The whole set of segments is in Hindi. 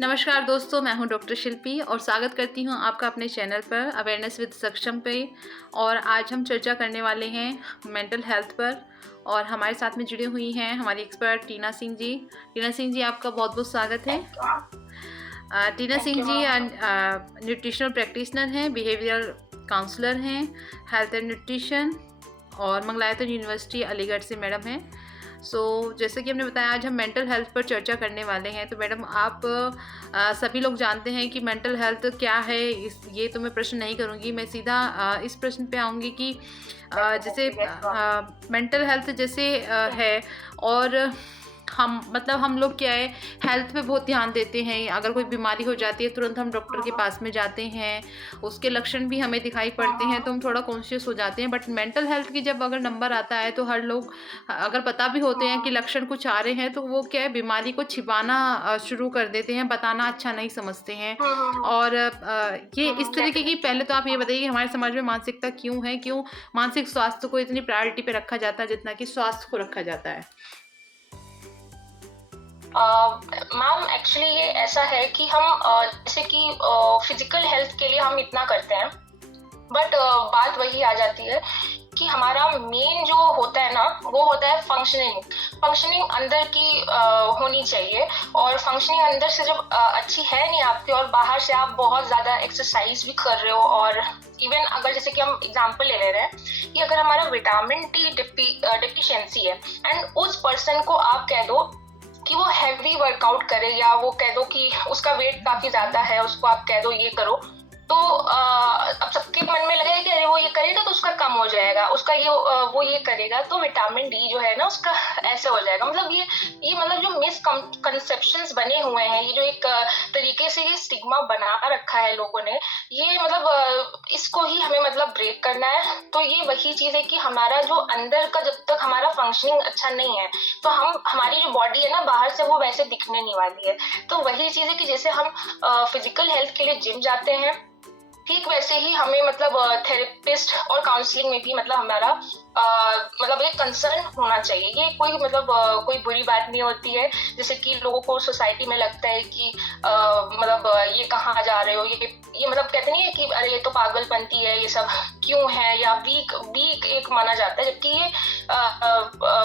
नमस्कार दोस्तों, मैं हूं डॉक्टर शिल्पी और स्वागत करती हूं आपका अपने चैनल पर अवेयरनेस विद सक्षम पे। और आज हम चर्चा करने वाले हैं मेंटल हेल्थ पर। और हमारे साथ में जुड़ी हुई हैं हमारी एक्सपर्ट टीना सिंह जी। टीना सिंह जी, आपका बहुत बहुत स्वागत है। टीना सिंह जी न्यूट्रिशनल प्रैक्टिशनर हैं, बिहेवियरल काउंसलर हैं, हेल्थ एंड न्यूट्रिशन और मंगलायतन यूनिवर्सिटी अलीगढ़ से मैडम हैं। जैसे कि हमने बताया, आज हम मेंटल हेल्थ पर चर्चा करने वाले हैं। तो मैडम, आप सभी लोग जानते हैं कि मेंटल हेल्थ क्या है। ये तो मैं प्रश्न नहीं करूँगी, मैं सीधा इस प्रश्न पे आऊँगी कि जैसे मेंटल हेल्थ जैसे है, और हम लोग क्या है, हेल्थ पे बहुत ध्यान देते हैं। अगर कोई बीमारी हो जाती है तुरंत हम डॉक्टर के पास में जाते हैं, उसके लक्षण भी हमें दिखाई पड़ते हैं तो हम थोड़ा कॉन्शियस हो जाते हैं। बट मेंटल हेल्थ की जब अगर नंबर आता है तो हर लोग अगर पता भी होते हैं कि लक्षण कुछ आ रहे हैं तो वो क्या है, बीमारी को छिपाना शुरू कर देते हैं, बताना अच्छा नहीं समझते हैं। और ये इस तरीके की, पहले तो आप ये बताइए कि हमारे समाज में मानसिकता क्यों मानसिक स्वास्थ्य को इतनी प्रायोरिटी पे रखा जाता है जितना कि स्वास्थ्य को रखा जाता है। मैम एक्चुअली ये ऐसा है कि हम जैसे कि फिजिकल हेल्थ के लिए हम इतना करते हैं, बट बात वही आ जाती है कि हमारा मेन जो होता है ना, वो होता है फंक्शनिंग अंदर की होनी चाहिए। और फंक्शनिंग अंदर से जब अच्छी है नहीं आपकी, और बाहर से आप बहुत ज़्यादा एक्सरसाइज भी कर रहे हो, और इवन अगर जैसे कि हम एग्जांपल ले रहे हैं कि अगर हमारा विटामिन डी डिफिशियंसी है एंड उस पर्सन को आप कह दो कि वो हैवी वर्कआउट करे, या वो कह दो कि उसका वेट काफी ज्यादा है, उसको आप कह दो ये करो, तो अब सबके मन में लगेगा कि अरे वो ये करेगा तो उसका कम हो जाएगा, उसका ये वो ये करेगा तो विटामिन डी जो है ना उसका ऐसे हो जाएगा। मतलब ये मतलब जो मिसकंसेप्शंस बने हुए हैं, ये जो एक तरीके से ये स्टिग्मा बना रखा है लोगों ने, ये मतलब इसको ही हमें मतलब ब्रेक करना है। तो ये वही चीज है कि हमारा जो अंदर का जब तक हमारा फंक्शनिंग अच्छा नहीं है तो हमारी जो बॉडी है ना बाहर से वो वैसे दिखने नहीं वाली है। तो वही चीज है कि जैसे हम फिजिकल हेल्थ के लिए जिम जाते हैं, ठीक वैसे ही हमें मतलब थेरेपिस्ट और काउंसलिंग में भी मतलब हमारा मतलब एक कंसर्न होना चाहिए। ये कोई मतलब कोई बुरी बात नहीं होती है। जैसे कि लोगों को सोसाइटी में लगता है कि मतलब ये कहाँ जा रहे हो, ये मतलब कहते नहीं है कि अरे ये तो पागलपंती है, ये सब क्यों है, या वीक एक माना जाता है, जबकि ये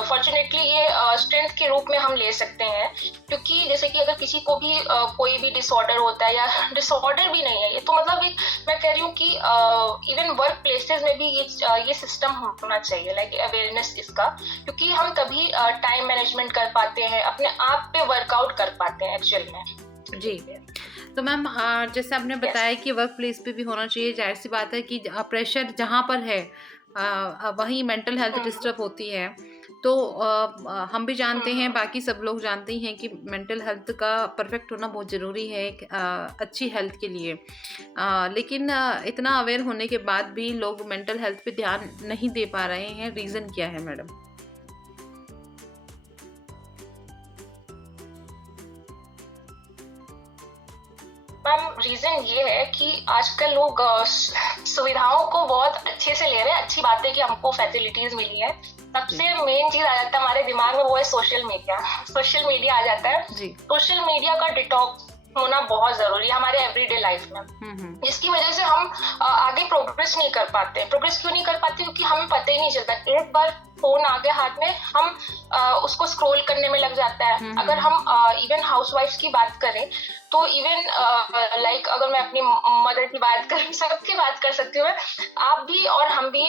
फॉर्चुनेटली ये स्ट्रेंथ के रूप में हम ले सकते हैं। क्योंकि जैसे कि अगर किसी को भी कोई भी डिसऑर्डर होता है, या डिसऑर्डर भी नहीं है ये, तो मतलब एक मैं कह रही हूँ कि इवन वर्क प्लेसेस में भी ये सिस्टम होना चाहिए, लाइक अवेयरनेस इसका। क्योंकि हम तभी टाइम मैनेजमेंट कर पाते हैं, अपने आप पे वर्कआउट कर पाते हैं एक्चुअल में। जी, तो मैम जैसे आपने बताया कि वर्क प्लेस पे भी होना चाहिए। जाहिर सी बात है कि प्रेशर जहाँ पर है वहीं मेंटल हेल्थ डिस्टर्ब होती है। तो हम भी जानते हैं, बाकी सब लोग जानते ही हैं कि मेंटल हेल्थ का परफेक्ट होना बहुत ज़रूरी है एक अच्छी हेल्थ के लिए। लेकिन इतना अवेयर होने के बाद भी लोग मेंटल हेल्थ पे ध्यान नहीं दे पा रहे हैं। रीज़न क्या है मैडम? मैम रीजन ये है कि आजकल लोग सुविधाओं को बहुत अच्छे से ले रहे हैं। अच्छी बात है कि हमको फैसिलिटीज मिली है। सबसे मेन चीज आ जाता है हमारे दिमाग में, वो है सोशल मीडिया आ जाता है। सोशल मीडिया का डिटॉक्स होना बहुत जरूरी है हमारे एवरीडे लाइफ में, जिसकी वजह से हम आगे प्रोग्रेस नहीं कर पाते। प्रोग्रेस क्यों नहीं कर पाते? क्योंकि हमें पता ही नहीं चलता। एक बार फोन आ गया हाथ में, हम उसको स्क्रॉल करने में लग जाता है। अगर हम इवन हाउसवाइफ्स की बात करें तो इवन लाइक अगर मैं अपनी मदर की बात करूँ, सबकी बात कर सकती हूँ मैं, आप भी और हम भी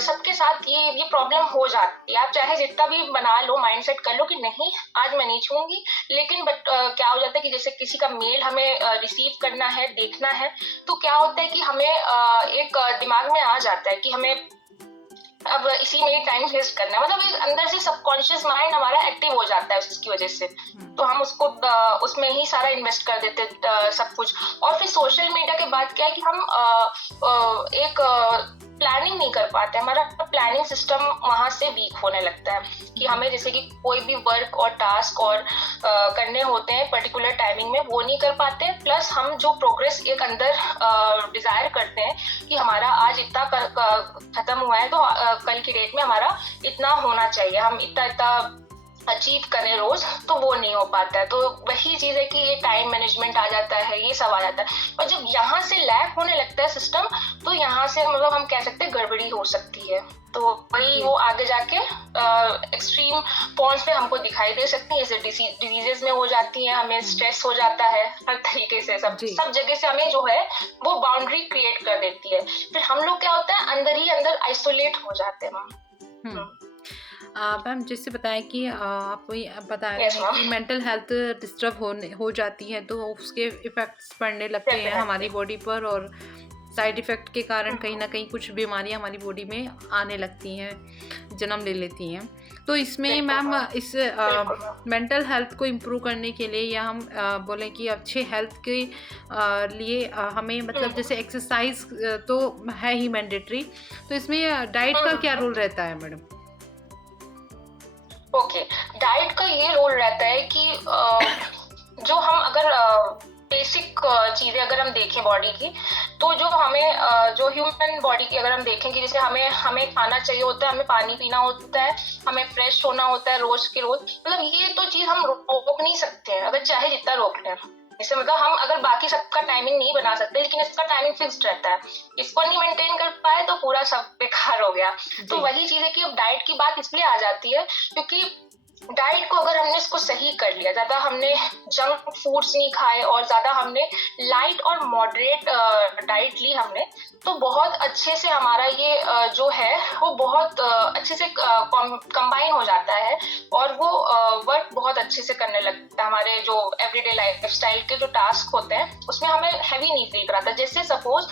सबके साथ ये प्रॉब्लम हो जाती है। आप चाहे जितना भी बना लो, माइंडसेट कर लो कि नहीं आज मैं नहीं छूंगी, लेकिन बट क्या हो जाता है कि जैसे किसी का मेल हमें रिसीव करना है, देखना है, तो क्या होता है कि हमें एक दिमाग में आ जाता है कि हमें अब इसी में टाइम वेस्ट करना है। मतलब एक अंदर से सबकॉन्शियस माइंड हमारा एक्टिव हो जाता है उसकी वजह से, तो हम उसको उसमें ही सारा इन्वेस्ट कर देते सब कुछ। और फिर सोशल मीडिया के बाद क्या है कि हम एक प्लानिंग नहीं कर पाते, हमारा प्लानिंग सिस्टम वहां से वीक होने लगता है कि हमें जैसे कि कोई भी वर्क और टास्क और करने होते हैं पर्टिकुलर टाइमिंग में, वो नहीं कर पाते। प्लस हम जो प्रोग्रेस एक अंदर डिजायर करते हैं कि हमारा आज इतना खत्म हुआ है तो कल की डेट में हमारा इतना होना चाहिए, हम इतना इतना अचीव करें रोज, तो वो नहीं हो पाता है। तो वही चीज है कि ये टाइम मैनेजमेंट आ जाता है, ये सब आ जाता है। और जब यहाँ से लैक होने लगता है सिस्टम, तो यहाँ से मतलब हम कह सकते हैं गड़बड़ी हो सकती है। तो वही वो आगे जाके एक्सट्रीम पॉइंट्स पे हमको दिखाई दे सकती है, जैसे डिजीजेस में हो जाती है, हमें स्ट्रेस हो जाता है, हर तरीके से सब जगह से हमें जो है वो बाउंड्री क्रिएट कर देती है। फिर हम लोग क्या होता है, अंदर ही अंदर आइसोलेट हो जाते हैं। मैम जैसे बताया कि आप बता रहे हैं कि मेंटल हेल्थ डिस्टर्ब हो जाती है तो उसके इफ़ेक्ट्स पड़ने लगते हैं हमारी बॉडी पर, और साइड इफ़ेक्ट के कारण कहीं ना कहीं कुछ बीमारियां हमारी बॉडी में आने लगती हैं, जन्म ले लेती हैं। तो इसमें मैम इस मेंटल हेल्थ को इम्प्रूव करने के लिए, या हम बोलें कि अच्छे हेल्थ के लिए हमें मतलब जैसे एक्सरसाइज तो है ही मैंडेटरी, तो इसमें डाइट का क्या रोल रहता है मैडम? ओके, डाइट का ये रोल रहता है कि जो हम अगर बेसिक चीजें अगर हम देखें बॉडी की, तो जो हमें जो ह्यूमन बॉडी की अगर हम देखें कि जैसे हमें खाना चाहिए होता है, हमें पानी पीना होता है, हमें फ्रेश होना होता है रोज के रोज, मतलब ये तो चीज हम रोक नहीं सकते हैं, अगर चाहे जितना रोक लें। जैसे मतलब हम अगर बाकी सबका टाइमिंग नहीं बना सकते, लेकिन इसका टाइमिंग फिक्स्ड रहता है, इसको नहीं मेंटेन कर पाए तो पूरा सब बेकार हो गया। तो वही चीज है कि अब डाइट की बात इसलिए आ जाती है क्योंकि डाइट को अगर हमने इसको सही कर लिया, ज्यादा हमने जंक फूड्स नहीं खाए और ज्यादा हमने लाइट और मॉडरेट डाइट ली हमने, तो बहुत अच्छे से हमारा ये जो है वो बहुत अच्छे से कंबाइन हो जाता है और वो वर्क बहुत अच्छे से करने लगता है। हमारे जो एवरीडे लाइफस्टाइल के जो टास्क होते हैं उसमें हमें हैवी नहीं फील कराता। जैसे सपोज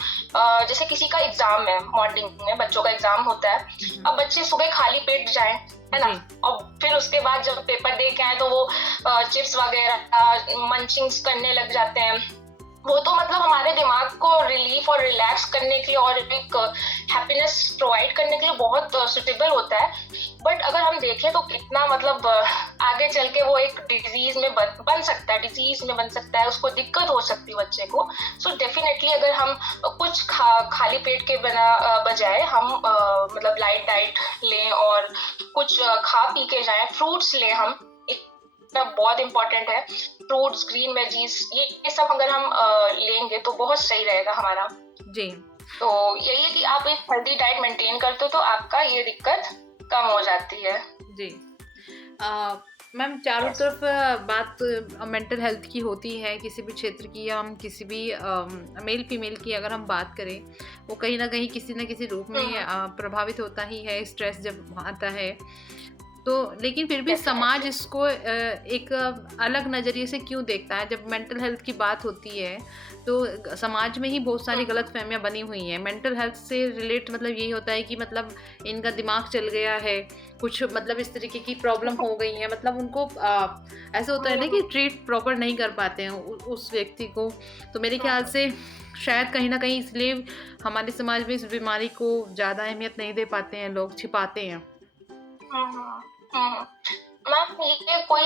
जैसे किसी का एग्जाम है, मॉर्निंग में बच्चों का एग्जाम होता है, अब बच्चे सुबह खाली पेट जाएं, है ना, और फिर उसके बाद जब पेपर दे के आए तो वो चिप्स वगैरह मंचिंग्स करने लग जाते हैं। वो तो मतलब हमारे दिमाग को रिलीफ और रिलैक्स करने के लिए और एक हैप्पीनेस प्रोवाइड करने के लिए बहुत सुटेबल होता है, बट अगर हम देखें तो कितना मतलब आगे चल के वो एक डिजीज में बन सकता है, उसको दिक्कत हो सकती है बच्चे को। सो डेफिनेटली अगर हम कुछ खाली पेट के बजाय हम मतलब लाइट डाइट लें और कुछ खा पी के जाएं, फ्रूट्स लें, हम बहुत इंपॉर्टेंट है, फ्रूट्स, ग्रीन वेजीज, ये सब अगर हम लेंगे तो बहुत सही रहेगा हमारा जी। तो यही है कि आप एक हेल्दी डाइट मेंटेन करते हो तो आपका ये दिक्कत कम हो जाती है जी। मैम चारों तरफ बात मेंटल हेल्थ की होती है, किसी भी क्षेत्र की, या हम किसी भी मेल फीमेल की अगर हम बात करें, वो कहीं ना कहीं किसी न किसी रूप में प्रभावित होता ही है, स्ट्रेस जब आता है तो। लेकिन फिर भी समाज इसको एक अलग नज़रिए से क्यों देखता है? जब मेंटल हेल्थ की बात होती है तो समाज में ही बहुत सारी गलत फहमियाँ बनी हुई हैं। मेंटल हेल्थ से रिलेट मतलब यही होता है कि मतलब इनका दिमाग चल गया है, कुछ मतलब इस तरीके की प्रॉब्लम हो गई है, मतलब उनको ऐसा होता है ना कि ट्रीट प्रॉपर नहीं कर पाते हैं उस व्यक्ति को। तो मेरे ख्याल से शायद कहीं ना कहीं इसलिए हमारे समाज में इस बीमारी को ज़्यादा अहमियत नहीं दे पाते हैं, लोग छिपाते हैं। मैम ये कोई,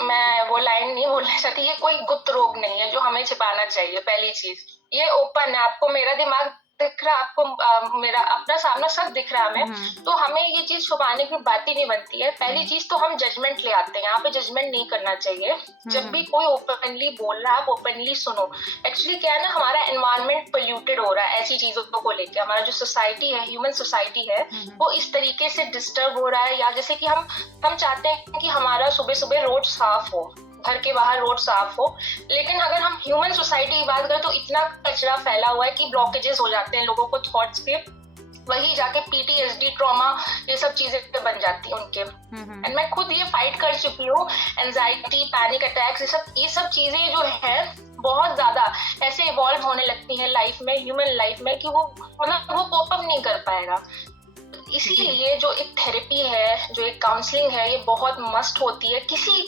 मैं वो लाइन नहीं बोलना चाहती, ये कोई गुप्त रोग नहीं है जो हमें छिपाना चाहिए। पहली चीज ये ओपन है, आपको मेरा दिमाग दिख रहा, आपको मेरा अपना सामना सब दिख रहा है हमें, तो हमें ये चीज छुपाने की बात ही नहीं बनती है। पहली चीज तो हम जजमेंट ले आते हैं, यहाँ पे जजमेंट नहीं करना चाहिए। जब भी कोई ओपनली बोल रहा है आप ओपनली सुनो। एक्चुअली क्या है ना, हमारा एनवायरनमेंट पोल्यूटेड हो रहा है ऐसी चीजों को लेके, हमारा जो सोसाइटी है, ह्यूमन सोसाइटी है, वो इस तरीके से डिस्टर्ब हो रहा है। या जैसे कि हम चाहते हैं कि हमारा सुबह सुबह रोड साफ हो, घर के बाहर रोड साफ हो, लेकिन अगर हम ह्यूमन सोसाइटी की बात करें तो इतना कचरा फैला हुआ है कि ब्लॉकेजेस हो जाते हैं लोगों को थॉट्स के, वही जाके PTSD, ट्रॉमा, ये सब चीजें बन जाती है उनके। एंड मैं खुद ये फाइट कर चुकी हूँ, एंजाइटी, पैनिक अटैक्स, ये सब चीजें जो है बहुत ज्यादा ऐसे इवॉल्व होने लगती हैं लाइफ में, ह्यूमन लाइफ में, कि वो मतलब वो कोप अप नहीं कर पाएगा। इसीलिए जो एक थेरेपी है, जो एक काउंसलिंग है, ये बहुत मस्ट होती है। किसी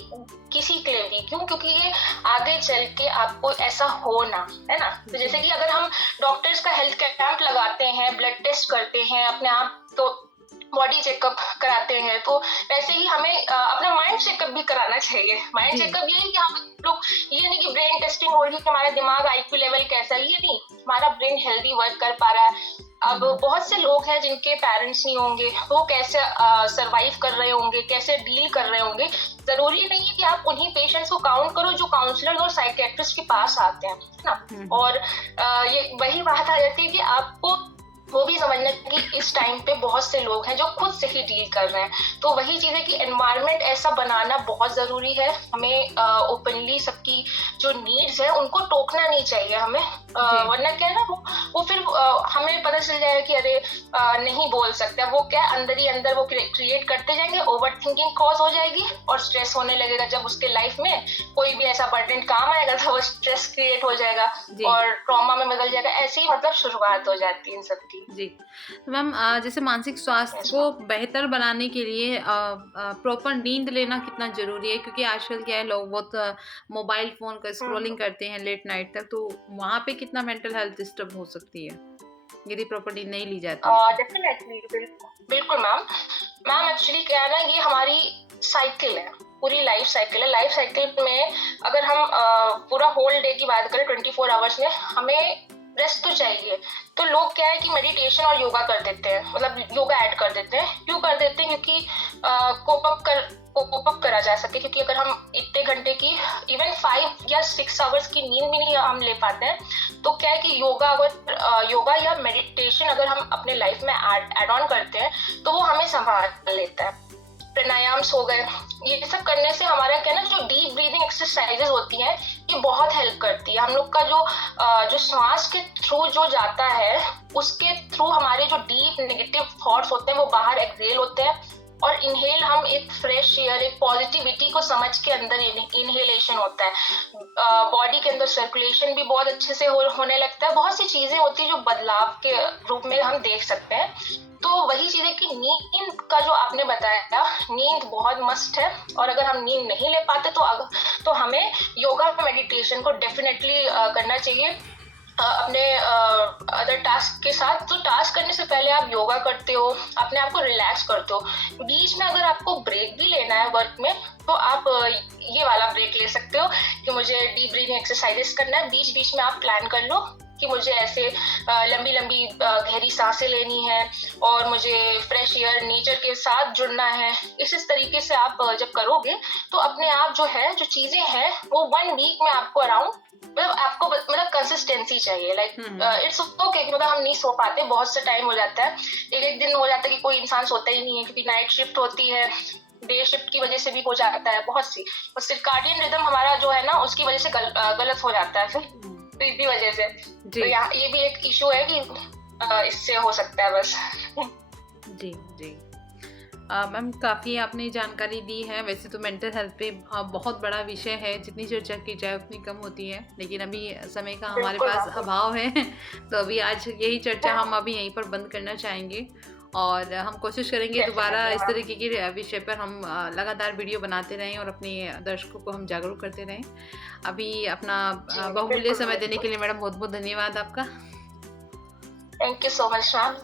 किसी के लिए भी। क्यों? क्योंकि ये आगे चल के आपको ऐसा हो ना, है ना। तो जैसे कि अगर हम डॉक्टर्स का हेल्थ कैंप लगाते हैं, ब्लड टेस्ट करते हैं, अपने आप तो बॉडी चेकअप कराते हैं, तो वैसे ही हमें अपना माइंड चेकअप भी कराना चाहिए। माइंड जी चेकअप ये है कि हम लोग, ये नहीं कि ब्रेन टेस्टिंग हो रही है कि हमारा दिमाग आईक्यू लेवल कैसा है, ये नहीं, हमारा ब्रेन हेल्दी वर्क कर पा रहा है। अब बहुत से लोग हैं जिनके पेरेंट्स नहीं होंगे, वो कैसे सरवाइव कर रहे होंगे, कैसे डील कर रहे होंगे। जरूरी नहीं है कि आप उन्हीं पेशेंट्स को काउंट करो जो काउंसलर और साइकेट्रिस्ट के पास आते हैं, है ना। और ये वही बात आ जाती है कि आपको वो भी समझना कि इस टाइम पे बहुत से लोग हैं जो खुद से ही डील कर रहे हैं। तो वही चीज है कि एनवायरनमेंट ऐसा बनाना बहुत जरूरी है। हमें ओपनली सबकी जो नीड्स है उनको टोकना नहीं चाहिए हमें, वरना क्या है ना, वो फिर हमें पता चल जाएगा कि अरे नहीं बोल सकते। वो क्या अंदर ही अंदर वो क्रिएट करते जाएंगे, ओवर थिंकिंग कॉज हो जाएगी और स्ट्रेस होने लगेगा। जब उसके लाइफ में कोई भी ऐसा बर्डन काम आएगा तो वो स्ट्रेस क्रिएट हो जाएगा और ट्रॉमा में बदल जाएगा। ऐसी ही मतलब शुरुआत हो जाती है इन सबकी। जी। तो मैम जैसे मानसिक स्वास्थ्य को बेहतर बनाने के लिए प्रॉपर नींद लेना कितना ज़रूरी है? क्योंकि आजकल क्या है, लोग बहुत मोबाइल फ़ोन का स्क्रॉलिंग करते हैं लेट नाइट तक, तो वहाँ पे कितना मेंटल हेल्थ डिस्टर्ब हो सकती है यदि प्रॉपर नींद नहीं ली जाती है? डेफिनेटली, बिल्कुल मैम एक्चुअली क्या है ना, ये हमारी साइकिल है, पूरी लाइफ साइकिल है। लाइफ साइकिल में अगर हम पूरा होल डे की बात करें, 24 आवर्स में हमें रेस्ट तो चाहिए। तो लोग क्या है कि मेडिटेशन और योगा कर देते हैं, मतलब योगा ऐड कर देते हैं। क्यों कर देते हैं? क्योंकि कोप अप करा जा सके। क्योंकि अगर हम इतने घंटे की, इवन 5 या 6 आवर्स की नींद भी नहीं हम ले पाते हैं, तो क्या है कि योगा या मेडिटेशन अगर हम अपने लाइफ में ऐड ऑन करते हैं तो वो हमें संभाल लेता है। प्राणायाम्स हो गए, ये सब करने से हमारा क्या ना, जो डीप ब्रीदिंग एक्सरसाइजेस होती हैं ये बहुत हेल्प करती है। हम लोग का जो श्वास के थ्रू जो जाता है, उसके थ्रू हमारे जो डीप नेगेटिव थॉट्स होते हैं वो बाहर एक्सहेल होते हैं, और इनहेल हम एक फ्रेश एयर, एक पॉजिटिविटी को समझ के अंदर इनहेलेशन होता है। बॉडी के अंदर सर्कुलेशन भी बहुत अच्छे से होने लगता है। बहुत सी चीजें होती है जो बदलाव के रूप में हम देख सकते हैं। तो वही चीज है कि नींद का जो आपने बताया, नींद बहुत मस्ट है। और अगर हम नींद नहीं ले पाते तो हमें योगा मेडिटेशन को डेफिनेटली करना चाहिए अपने अदर टास्क के साथ। तो टास्क करने से पहले आप योगा करते हो, अपने आप को रिलैक्स करते हो। बीच में अगर आपको ब्रेक भी लेना है वर्क में, तो आप ये वाला ब्रेक ले सकते हो कि मुझे डीप ब्रीथिंग एक्सरसाइजेस करना है। बीच बीच में आप प्लान कर लो कि मुझे ऐसे लंबी लंबी गहरी सांसें लेनी है और मुझे फ्रेश एयर, नेचर के साथ जुड़ना है। इस तरीके से आप जब करोगे तो अपने आप जो है, जो चीजें हैं वो 1 वीक में आपको अराउंड, मतलब आपको मतलब कंसिस्टेंसी चाहिए। लाइक इट्स ओके कि मतलब हम नहीं सो पाते, बहुत सा टाइम हो जाता है, एक दिन हो जाता है कि कोई इंसान सोता ही नहीं है क्योंकि नाइट शिफ्ट होती है, डे शिफ्ट की वजह से भी हो जाता है बहुत सी, और सर्काडियन रिदम हमारा जो है ना उसकी वजह से गलत हो जाता है फिर, तो इसी वजह से। तो यहाँ ये भी एक इशू है कि इससे हो सकता है बस। जी जी मैम, काफ़ी आपने जानकारी दी है। वैसे तो मेंटल हेल्थ पे बहुत बड़ा विषय है, जितनी चर्चा की जाए उतनी कम होती है, लेकिन अभी समय का हमारे पास अभाव है तो अभी आज यही चर्चा हम अभी यहीं पर बंद करना चाहेंगे, और हम कोशिश करेंगे दोबारा इस तरीके के विषय पर हम लगातार वीडियो बनाते रहें और अपने दर्शकों को हम जागरूक करते रहें। अभी अपना बहुमूल्य समय देने के लिए मैडम बहुत बहुत धन्यवाद आपका। Thank you so much ma'am.